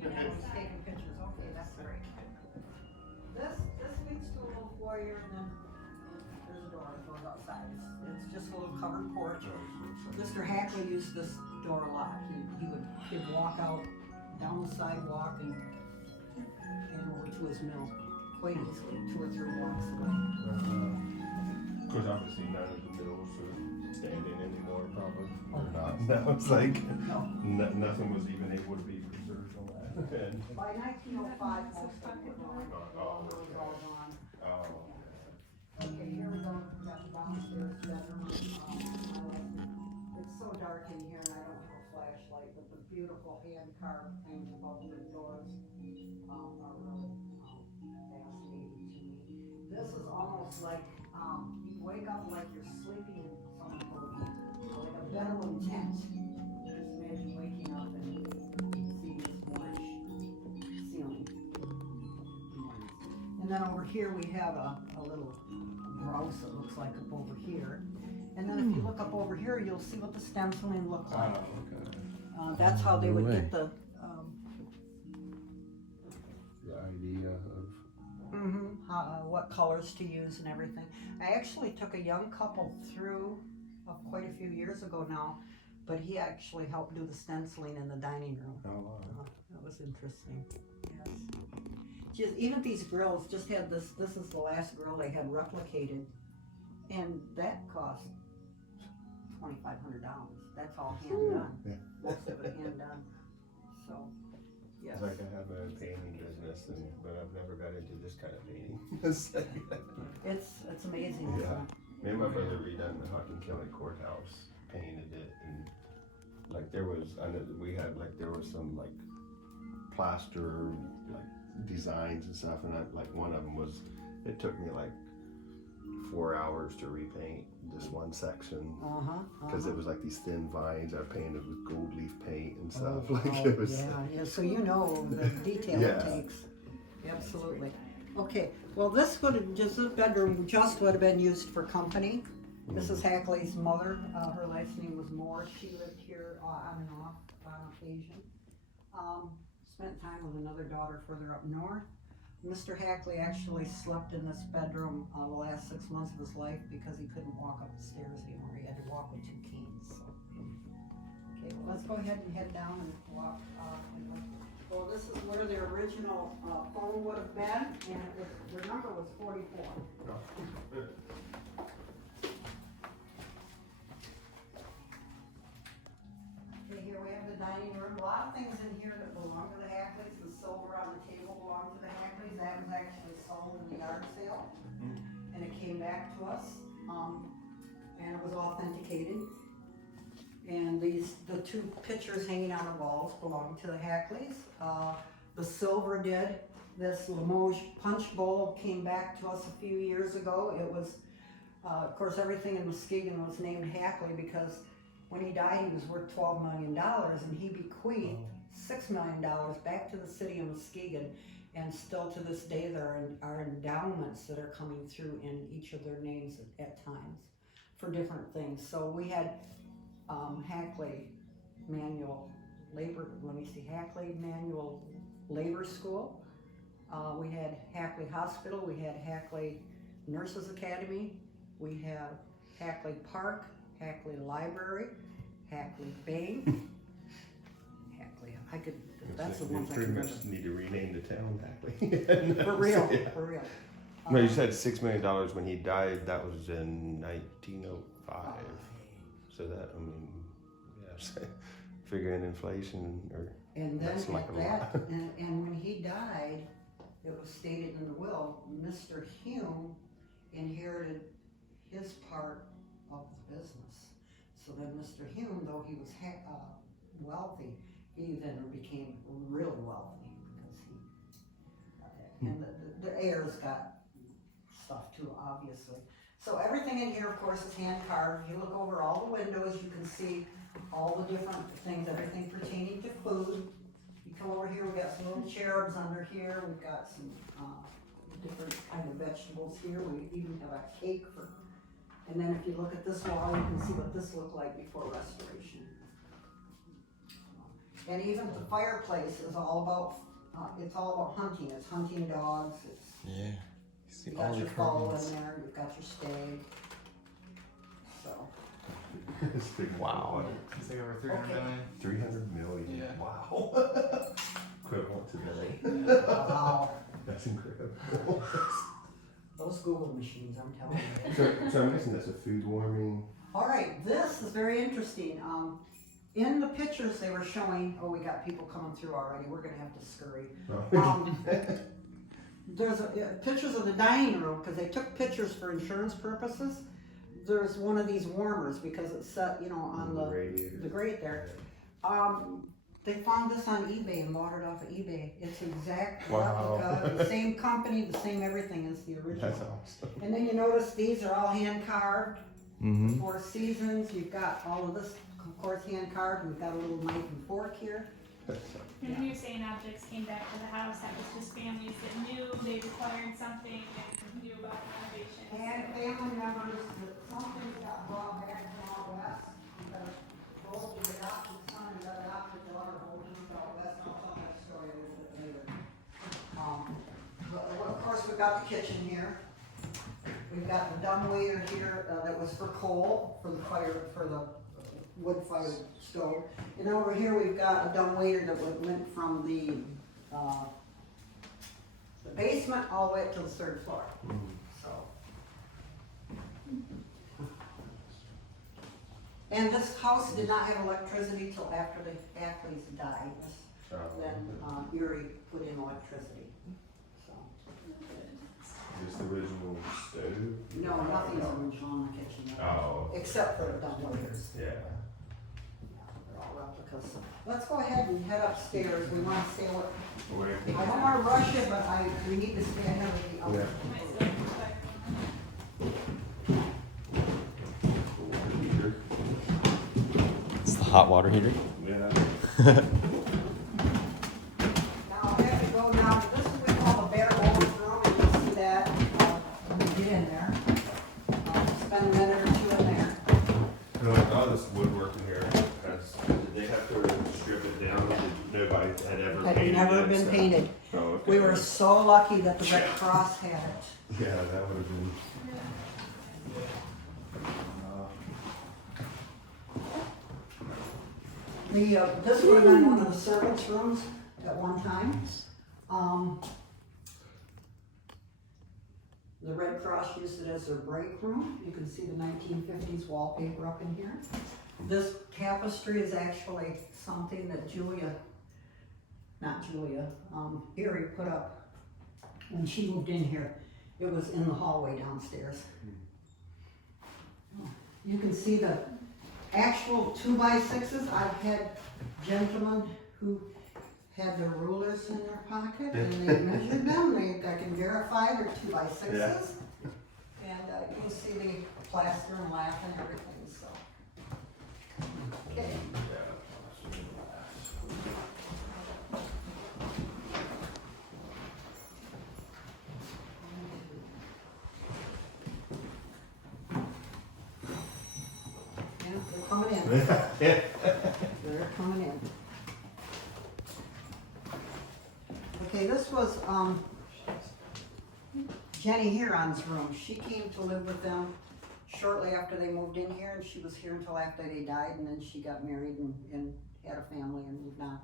He's taking pictures. Okay, that's great. This leads to a little foyer, and then there's a door that goes outside. It's just a little covered porch. Mr. Hackley used this door a lot. He'd walk out down the sidewalk and over to his mill quite easily, 2 or 3 blocks away. Of course, obviously none of the mills are standing anymore, probably. Or not. Now it's like nothing was even able to be preserved on that. By 1905, most of it was all gone. Okay, here we go. We got the downstairs bedroom. It's so dark in here, and I don't have a flashlight, but the beautiful hand-carved things above the doors are really fascinating to me. This is almost like you wake up like you're sleeping in someone's like a Bedouin tent. Just imagine waking up and seeing this Moorish ceiling. And then over here we have a little grouse that looks like up over here. And then if you look up over here, you'll see what the stenciling look like. Okay. That's how they would get the idea of what colors to use and everything. I actually took a young couple through quite a few years ago now, but he actually helped do the stenciling in the dining room. Oh, wow. That was interesting. Yes. Just, even these grills just had this is the last grill they had replicated, and that cost $2,500. That's all hand done. Yeah. Most of it hand done. So, yes. It's like I have a painting business, but I've never got into this kind of painting. It's amazing. Yeah. Me and my brother redone the Hucking Courthouse, painted it, and like there was some like plaster like designs and stuff, and one of them was, it took me like 4 hours to repaint this one section because it was like these thin vines I painted with gold leaf paint and stuff. It was so you know the detail it takes. Absolutely. Okay, well this bedroom just would have been used for company. Mrs. Hackley's mother, her last name was Moore. She lived here on and off on occasion. Spent time with another daughter further up north. Mr. Hackley actually slept in this bedroom the last 6 months of his life because he couldn't walk up the stairs anymore. He had to walk with 2 canes. So. Okay, well let's go ahead and head down and walk. Well, this is where the original phone would have been, and the number was 44. Okay, here we have the dining room. A lot of things in here that belong to the Hackleys. The silver on the table belonged to the Hackleys. That was actually sold in the yard sale, and it came back to us, and it was authenticated. And the 2 pictures hanging on the walls belong to the Hackleys. The silver did. This Limoges punch bowl came back to us a few years ago. It was, of course, everything in Muskegon was named Hackley because when he died, he was worth $12 million, and he bequeathed $6 million back to the city of Muskegon. And still to this day, there are endowments that are coming through in each of their names at times for different things. So we had Hackley Manual Labor, Hackley Manual Labor School. We had Hackley Hospital, we had Hackley Nurses Academy, we have Hackley Park, Hackley Library, Hackley Bank, that's the ones I can remember. Need to rename the town Hackley. For real, for real. No, you said $6 million when he died. That was in 1905. So that, I mean, figuring inflation and then that's like and when he died, it was stated in the will, Mr. Hume inherited his part of the business. So then Mr. Hume, though he was wealthy, he then became really wealthy because and the heirs got stuff too, obviously. So everything in here, of course, is hand carved. You look over all the windows, you can see all the different things, everything pertaining to food. You come over here, we got some little cherubs under here. We've got some different kind of vegetables here. We even have a cake for. And then if you look at this wall, you can see what this looked like before restoration. And even the fireplace is all about, it's all about hunting. It's hunting dogs. It's, Yeah. See you all got the your fowl carvings. in there. You've got your stag. So, It's big. Wow. It's like over 300 Okay. million. 300 million. Yeah. Wow. Equivalent today. wow. That's incredible. Those Google machines, I'm telling you. So I'm guessing that's a food warming. All right, this is very interesting. In the pictures they were showing, oh, we got people coming through already. We're gonna have to scurry. There's pictures of the dining room because they took pictures for insurance purposes. There's one of these warmers because it's set, you know, on the radiator. grate there. They found this on eBay and bought it off of eBay. It's exact Wow. replica, the same company, the same everything as the original. That's awesome. And then you notice these are all hand carved. Mm-hmm. Four Seasons. You've got all of this, of course, hand carved. We've got a little knife and fork here. And when you're saying objects came back to the house, that was just families that knew they required something and knew about the renovation. And family members that something got brought back from out west because both the adopted son and the adopted daughter both moved out west. I'll tell that story a little bit later. But of course, we've got the kitchen here. We've got the dumbwaiter here that was for coal, for the fire, for the wood-fired stove. And over here we've got a dumbwaiter that went from the basement all the way up to the third floor. So. And this house did not have electricity till after the Hackleys died. Then Erie put in electricity. So. Is the original stove? No, nothing's original in the kitchen. Oh. Except for the dumbwaiters. Yeah. They're all replicas. So let's go ahead and head upstairs. We want to say what, Where? I don't want to rush it, but we need to stay ahead of the other. Yeah. people. It's the hot water heater. Yeah. Now I have to go down, this is what we call the bare bones room, and you'll see that, when we get in there. Spend a minute or two in there. No, I saw this woodworking here. Did they have to strip it down? Nobody had ever Had painted never it, been so- painted. Oh, okay. We were so lucky that the Red Cross had it. Yeah, that would have been. This would have been one of the servants' rooms at one time. The Red Cross used it as their break room. You can see the 1950s wallpaper up in here. This tapestry is actually something that Erie put up when she moved in here. It was in the hallway downstairs. You can see the actual 2x6s. I've had gentlemen who had their rulers in their pocket and they measured them. I can verify they're 2x6s. Yeah. And you can see the plaster and lath and everything, so. Okay. Yeah, they're coming in. They're coming in. Okay, this was, Jenny Huron's room. She came to live with them shortly after they moved in here, and she was here until after they died, and then she got married and had a family and moved on.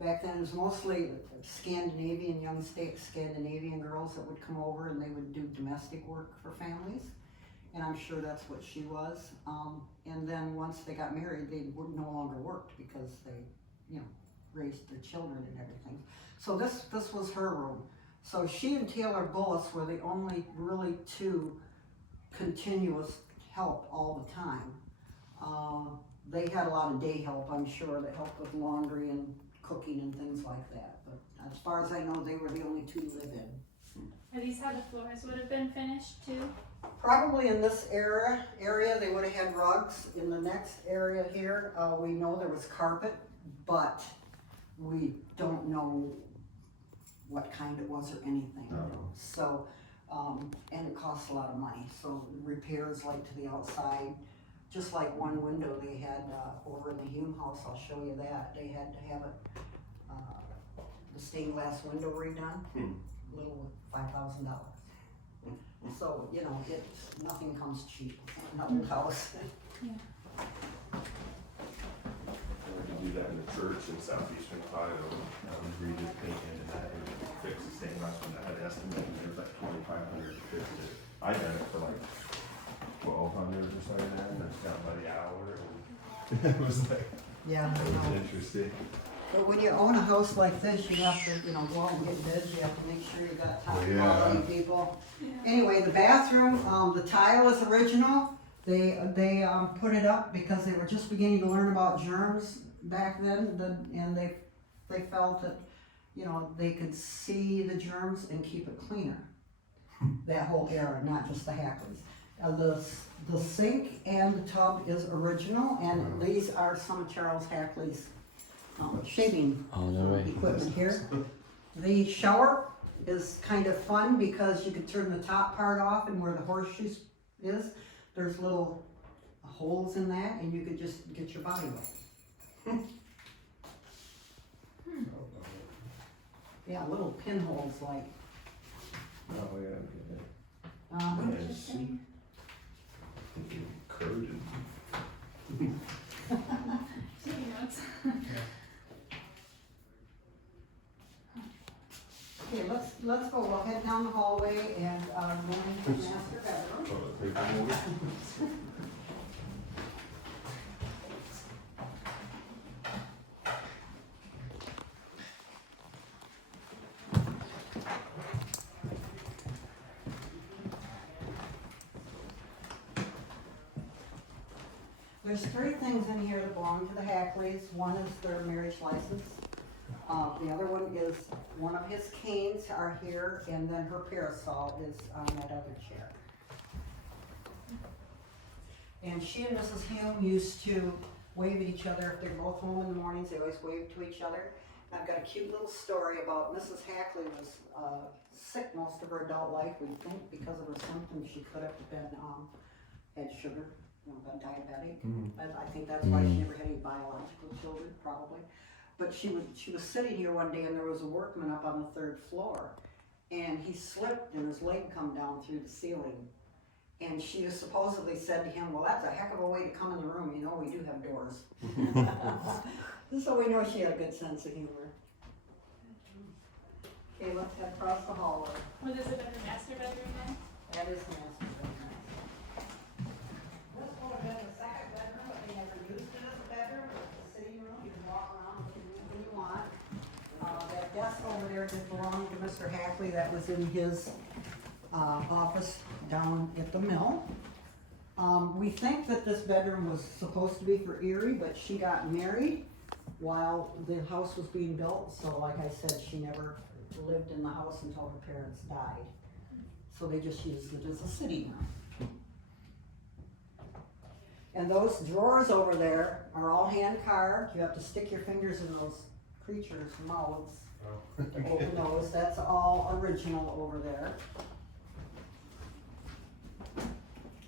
Back then, it was mostly Scandinavian, young state Scandinavian girls that would come over and they would do domestic work for families. And I'm sure that's what she was. And then once they got married, they no longer worked because they, you know, raised their children and everything. So this was her room. So she and Taylor Bullis were the only really two continuous help all the time. They had a lot of day help, I'm sure, that helped with laundry and cooking and things like that. But as far as I know, they were the only two to live in. Are these how the floors would have been finished too? Probably in this area they would have had rugs. In the next area here, we know there was carpet, but we don't know what kind it was or anything. So, and it costs a lot of money. So repairs like to the outside, just like one window they had, over in the Hume house, I'll show you that, they had to have it, the stained glass window redone, little $5,000. So, you know, nothing comes cheap, an old house. I had to do that in the church in southeastern Ohio. Redid painting and that, and fix the stained glass window. I had to estimate, and it was like $2,500 to fix it. I done it for like $1,200 or something like that, and it's down by the hour. And it was like, Yeah, it I was know. interesting. But when you own a house like this, you have to, you know, go out and get bids, you have to make sure you got top Yeah. quality people. Yeah. Anyway, the bathroom, the tile is original. They put it up because they were just beginning to learn about germs back then, and they felt that, you know, they could see the germs and keep it cleaner. That whole era, not just the Hackleys. The sink and the tub is original, and these are some of Charles Hackley's shaving equipment here. The shower is kind of fun because you could turn the top part off, and where the horseshoes is, there's little holes in that, and you could just get your body wet. Yeah, little pinholes like. Oh, yeah, Interesting. Curt Taking notes. Okay, let's go. We'll head down the hallway and go into the master bedroom. There's 3 things in here that belong to the Hackleys. One is their marriage license. The other one is one of his canes are here, and then her parasol is on that other chair. And she and Mrs. Hume used to wave at each other. If they're both home in the mornings, they always wave to each other. I've got a cute little story about Mrs. Hackley was sick most of her adult life, we think, because of her symptoms. She could have been, had sugar, you know, been diabetic. I think that's why she never had any biological children, probably. But she was sitting here one day, and there was a workman up on the 3rd floor, and he slipped and his leg come down through the ceiling. And she just supposedly said to him, "Well, that's a heck of a way to come in the room. You know, we do have doors." So we know she had a good sense of humor. Okay, let's head across the hallway. What is it in the master bedroom then? That is the master bedroom. This would have been the second bedroom, but they never used it as a bedroom. It's a sitting room. You can walk around when you want. That desk over there did belong to Mr. Hackley. That was in his office down at the mill. We think that this bedroom was supposed to be for Erie, but she got married while the house was being built. So like I said, she never lived in the house until her parents died. So they just used it as a sitting room. And those drawers over there are all hand carved. You have to stick your fingers in those creatures' mouths to open those. That's all original over there.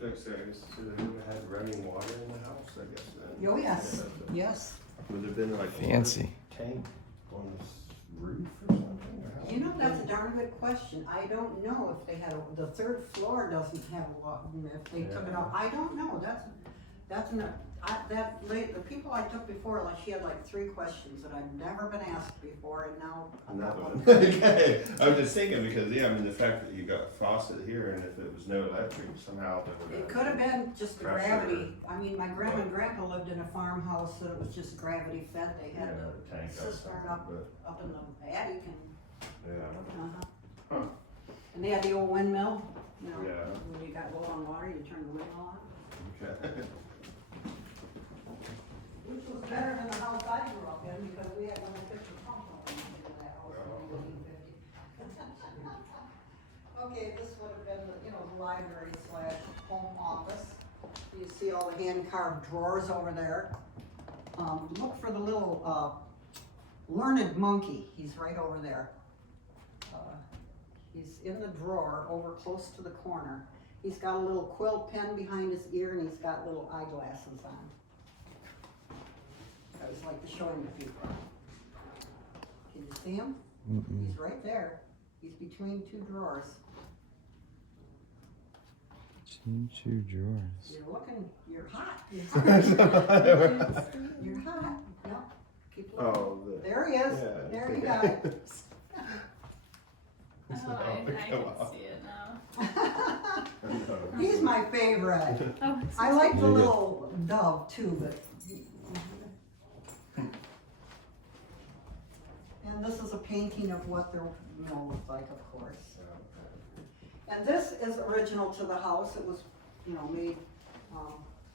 Like I said, I guess they would have had running water in the house, I guess then. Oh, yes, yes. Would have been like Fancy. a tank on this roof or something? Or how? You know, that's a darn good question. I don't know if they had, the 3rd floor doesn't have a lot, if they took it out. I don't know, the people I took before, like, she had like 3 questions that I've never been asked before, and now I've got one. Okay, I'm just thinking because, yeah, I mean, the fact that you got faucet here and if it was no electric, somehow that would have. It could have been just the Pressure. gravity. I mean, my grandma and grandpa lived in a farmhouse that was just gravity fed. They had Yeah, the tank cistern outside, up in the attic, and Yeah. Huh. And they had the old windmill, you know, Yeah. when you got low on water, you turn the windmill on. Okay. Which was better than the house I grew up in, because we had one picture pump up in that house in 1950. Okay, this would have been, the library / home office. You see all the hand carved drawers over there. Look for the little, learned monkey, he's right over there. He's in the drawer over close to the corner. He's got a little quill pen behind his ear and he's got little eyeglasses on. I always like to show him to people. Can you see him? Mm-mm. He's right there. He's between two drawers. Two drawers. You're looking, you're hot. You're hot. You're hot. No, keep looking. Oh, There he is. yeah. There you got it. Oh, I can see it now. He's my favorite. Oh, I like the Yeah. little dove too, but. And this is a painting of what their mill looks like, of course. And this is original to the house. It was, made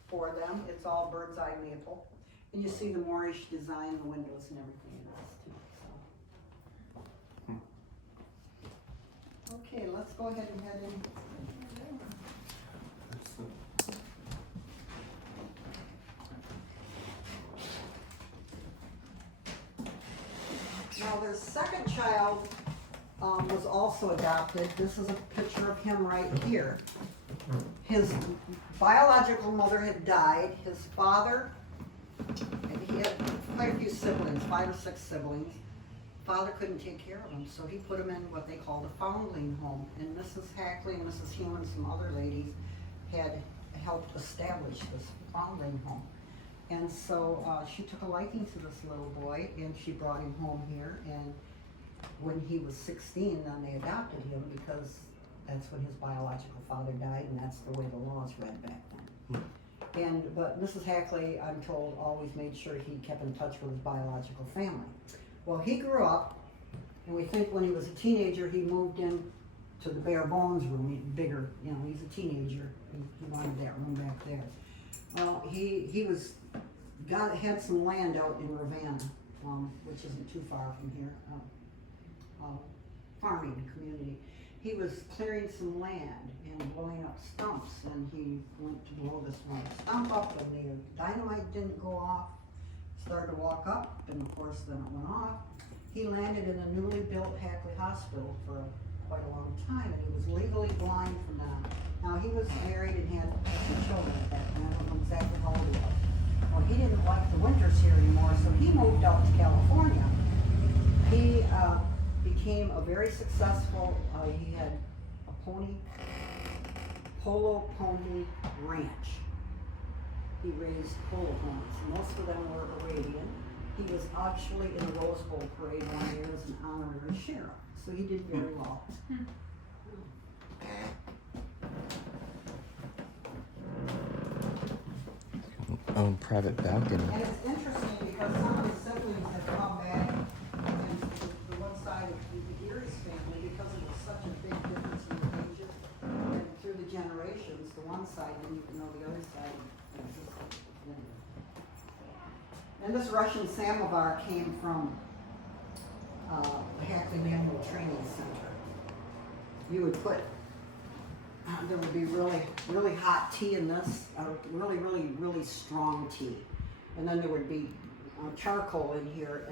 for them. It's all bird's eye maple. And you see the Moorish design, the windows and everything in this too. So. Okay, let's go ahead and head in. Now, their second child was also adopted. This is a picture of him right here. His biological mother had died. His father, he had quite a few siblings, 5 or 6 siblings. Father couldn't take care of him, so he put him in what they called a foundling home. And Mrs. Hackley and Mrs. Hume and some other ladies had helped establish this foundling home. And so she took a liking to this little boy and she brought him home here. And when he was 16, then they adopted him because that's when his biological father died and that's the way the laws read back then. But Mrs. Hackley, I'm told, always made sure he kept in touch with his biological family. Well, he grew up, and we think when he was a teenager, he moved in to the bare bones room, bigger, he's a teenager. He wanted that room back there. Well, he had some land out in Ravenna, which isn't too far from here, farming community. He was clearing some land and blowing up stumps, and he went to blow this one stump up, and the dynamite didn't go off. Started to walk up, and of course then it went off. He landed in a newly built Hackley Hospital for quite a long time, and he was legally blind from that. Now, he was married and had some children at that time. I don't know exactly how old he was. Well, he didn't like the winters here anymore, so he moved out to California. He became a very successful, he had a polo pony ranch. He raised polo ponies. Most of them were Arabian. He was actually in the Rose Bowl parade one year as an honorary sheriff, so he did very well. Own private balcony. And it's interesting because some of his siblings have come back against the one side of the Eries family because it was such a big difference in the ages. And through the generations, the one side didn't even know the other side existed. And this Russian samovar came from the Hackley Manual Training Center. You would put there would be really hot tea in this, really strong tea. And then there would be charcoal in here,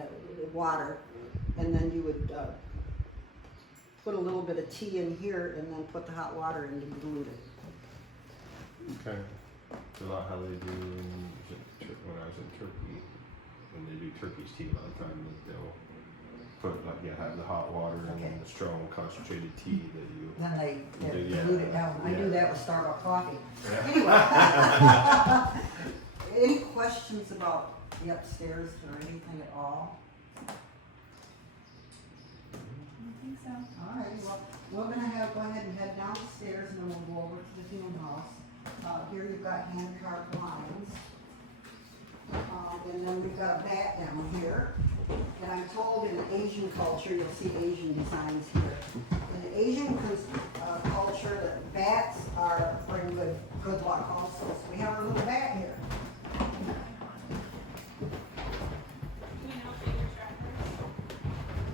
water, and then you would put a little bit of tea in here and then put the hot water in to dilute it. Okay. It's a lot how they do when I was in Turkey. When they do Turkish tea, a lot of times they'll put have the hot water and then the strong concentrated tea that you. Then they Yeah. dilute it down. I do that with Starbucks coffee. Yeah. Anyway, any questions about the upstairs or anything at all? I think so. All right, well, we're gonna go ahead and head downstairs and then we'll go over to the Hume house. Here you've got hand-carved lines. And then we've got a bat down here. And I'm told in Asian culture, you'll see Asian designs here. In the Asian culture, that bats bring good luck also. So we have a little bat here. Do we know if they were trappers?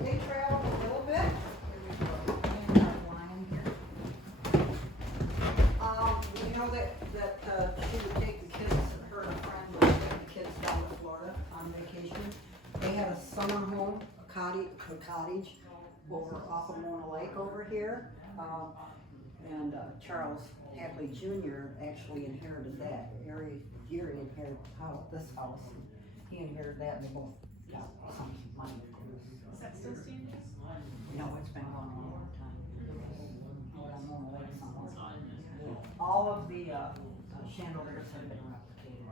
They travel a little bit. Here we go. Hand-carved line here. We know that she would take the kids, her and a friend would take the kids down to Florida on vacation. They had a summer home, a cottage over off of Mona Lake over here. And Charles Hackley Jr. actually inherited that. Gary inherited this house. He inherited that and they both got some money. Is that still standing? No, it's been gone a long time. Out on Mona Lake somewhere. All of the chandeliers have been replicated.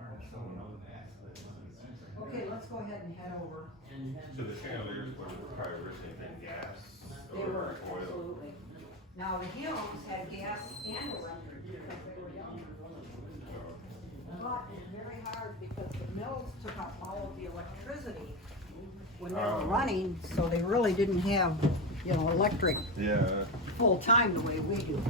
Okay, let's go ahead and head over. So the chandeliers were probably originally been gas They or were, oil? absolutely. Now, the Humes had gas and electric because they were young. But it's very hard because the mills took up all of the electricity when they were running, so they really didn't have, electric Yeah. full time the way we do.